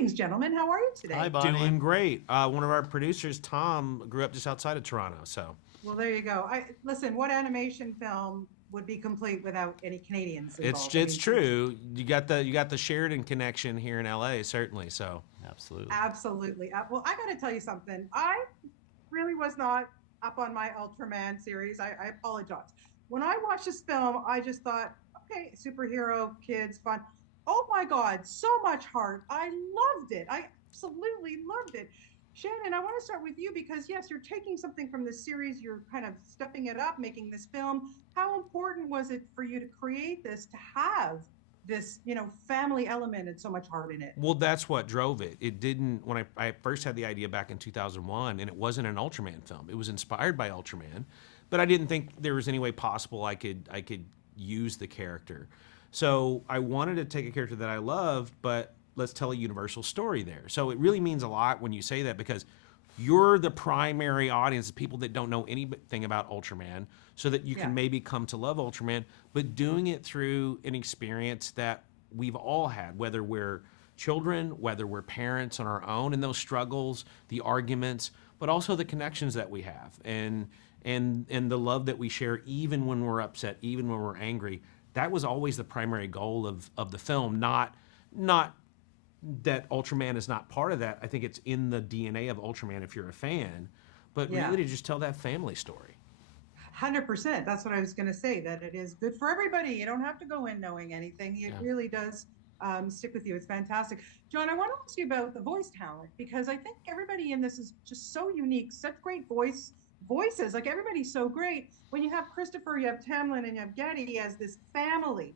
Greetings, gentlemen. How are you Hi, today? Bonnie. Doing great. One of our producers, Tom, grew up just outside of Toronto. So Well, there you go. Listen. What animation film would be complete without any Canadians involved? I it's mean, seriously. true. You got the Sheridan connection here in LA, certainly. So Absolutely. Absolutely. Well, I got to tell you something. I really was not up on my Ultraman series. I apologize. When I watched this film, I just thought, okay, superhero, kids, fun. Oh my God, so much heart. I loved it. I absolutely loved it. Shannon, I want to start with you because, yes, you're taking something from this series, you're kind of stepping it up, making this film. How important was it for you to create this, to have this, family element and so much heart in it? well, that's what drove it. It didn't when I first had the idea back in 2001, and it wasn't an Ultraman film. It was inspired by Ultraman, but I didn't think there was any way possible I could use the character. So I wanted to take a character that I loved, but let's tell a universal story there. So it really means a lot when you say that because you're the primary audience, the people that don't know anything about Ultraman, so that you Yeah. can maybe come to love Ultraman, but doing it through an experience that we've all had, whether we're children, whether we're parents on our own, and those struggles, the arguments, but also the connections that we have, and the love that we share, even when we're upset, even when we're angry. That was always the primary goal of the film, not that Ultraman is not part of that. I think it's in the DNA of Ultraman if you're a fan, but Yeah. really to just tell that family story. 100%. That's what I was going to say, that it is good for everybody. You don't have to go in knowing anything. It Yeah. really does stick with you. It's fantastic. John, I want to ask you about the voice talent because I think everybody in this is just so unique, such great voices. Like everybody's so great. When you have Christopher, you have Tamlin, and you have Getty as this family.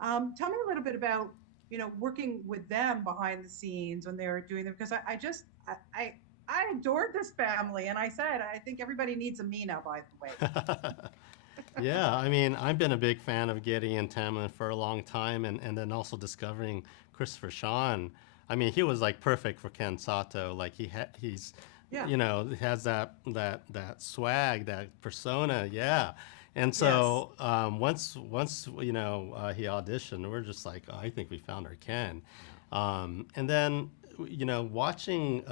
Tell me a little bit about working with them behind the scenes when they were doing them because I adored this family, and I said I think everybody needs a Mina. By the way, Yeah, I mean, I've been a big fan of Getty and Tamlin for a long time, and then also discovering Christopher Sean. I mean, he was like perfect for Ken Sato. Like he's, yeah, has that swag, that persona. Yeah. And yes, so once he auditioned, we're just like, oh, I think we found our Ken. And then watching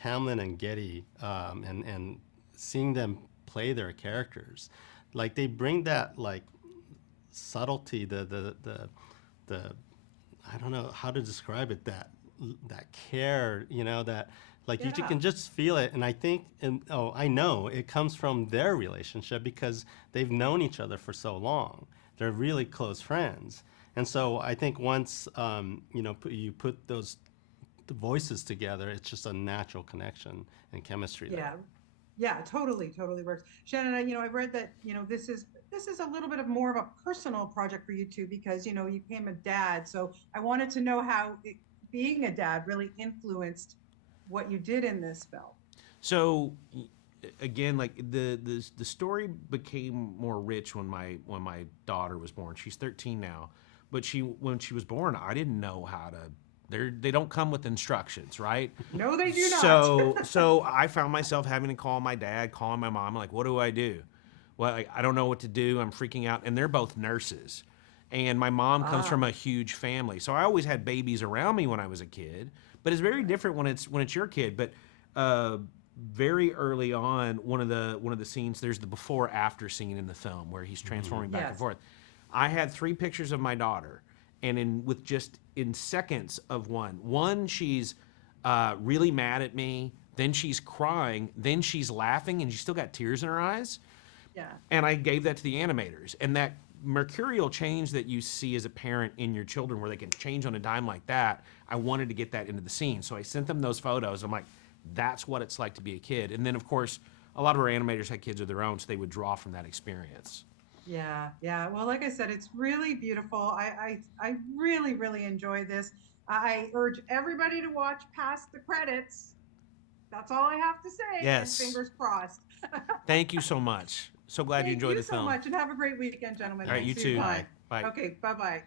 Tamlin and Getty and seeing them play their characters, like they bring that like subtlety, the I don't know how to describe it, that care, that like you yeah, can just feel it. And I think, I know it comes from their relationship because they've known each other for so long. They're really close friends. And so I think once you put those voices together, it's just a natural connection and chemistry there. yeah, yeah, totally works. Shannon, I've read that this is a little bit of more of a personal project for you two because you became a dad. So I wanted to know how being a dad really influenced what you did in this film. So again, like the story became more rich when my daughter was born. She's 13 now, but when she was born, I didn't know how to. They don't come with instructions, right? No, they do not. So I found myself having to call my dad, calling my mom, like, what do I do? Well, I don't know what to do. I'm freaking out, and they're both nurses, and my mom comes Ah, from a huge family, so I always had babies around me when I was a kid. But it's very different when it's your kid. But uh, very early on, one of the scenes, there's the before after scene in the film where he's transforming back and yes, forth. I had 3 pictures of my daughter, and in seconds of one she's really mad at me, then she's crying, then she's laughing, and she's still got tears in her eyes. yeah, And I gave that to the animators, and that mercurial change that you see as a parent in your children, where they can change on a dime like that, I wanted to get that into the scene. So I sent them those photos. I'm like, that's what it's like to be a kid. And then, of course, a lot of our animators had kids of their own, so they would draw from that experience. yeah. Well, like I said, it's really beautiful. I really enjoy this. I urge everybody to watch past the credits. That's all I have to say. And Yes. fingers crossed. Thank you so much. So glad you Thank enjoyed you the so film. much and have a great weekend, gentlemen. All right, Thanks you for your too. time. Bye. Bye. Okay, bye bye.